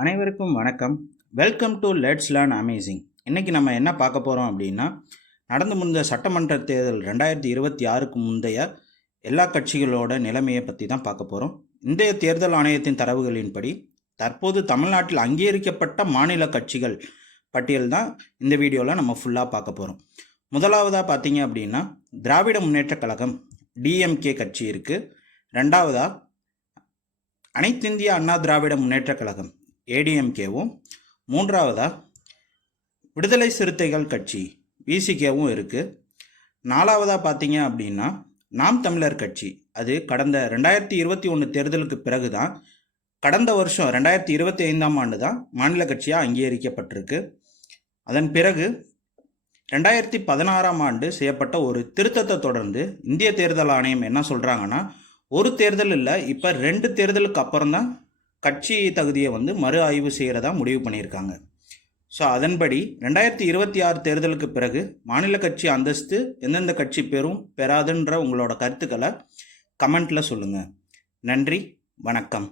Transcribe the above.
அனைவருக்கும் வணக்கம். Welcome to let's learn amazing. இன்றைக்கி நம்ம என்ன பார்க்க போகிறோம் அப்படின்னா, நடந்து முடிந்த சட்டமன்ற தேர்தல் 2026க்கு முந்தைய எல்லா கட்சிகளோட நிலைமையை பற்றி தான் பார்க்க போகிறோம். இந்திய தேர்தல் ஆணையத்தின் தரவுகளின்படி தற்போது தமிழ்நாட்டில் அங்கீகரிக்கப்பட்ட மாநில கட்சிகள் பட்டியல் தான் இந்த வீடியோவில் நம்ம ஃபுல்லாக பார்க்க போகிறோம். முதலாவதாக பார்த்தீங்க அப்படின்னா திராவிட முன்னேற்றக் கழகம் டிஎம்கே கட்சி இருக்குது. ரெண்டாவதாக அனைத்திந்திய அண்ணா திராவிட முன்னேற்றக் கழகம் ஏடிஎம்கேவும், மூன்றாவதாக விடுதலை சிறுத்தைகள் கட்சி விசிகேவும் இருக்குது. நாலாவதாக பார்த்தீங்க அப்படின்னா நாம் தமிழர் கட்சி, அது கடந்த 2021 தேர்தலுக்கு பிறகு தான், கடந்த வருஷம் 2025ஆம் ஆண்டு தான் மாநில கட்சியாக அங்கீகரிக்கப்பட்டிருக்கு. அதன் பிறகு 2016ஆம் ஆண்டு செய்யப்பட்ட ஒரு திருத்தத்தை தொடர்ந்து இந்திய தேர்தல் ஆணையம் என்ன சொல்கிறாங்கன்னா, ஒரு தேர்தல் இல்லை, இப்போ 2 தேர்தலுக்கு அப்புறம் தான் கட்சி தகுதியை மறு ஆய்வு செய்கிறதா முடிவு பண்ணியிருக்காங்க. ஸோ அதன்படி 2026 தேர்தலுக்கு பிறகு மாநில கட்சி அந்தஸ்து எந்தெந்த கட்சி பெறும் பெறாதுன்ற உங்களோட கருத்துக்களை கமெண்ட்டில் சொல்லுங்கள். நன்றி, வணக்கம்.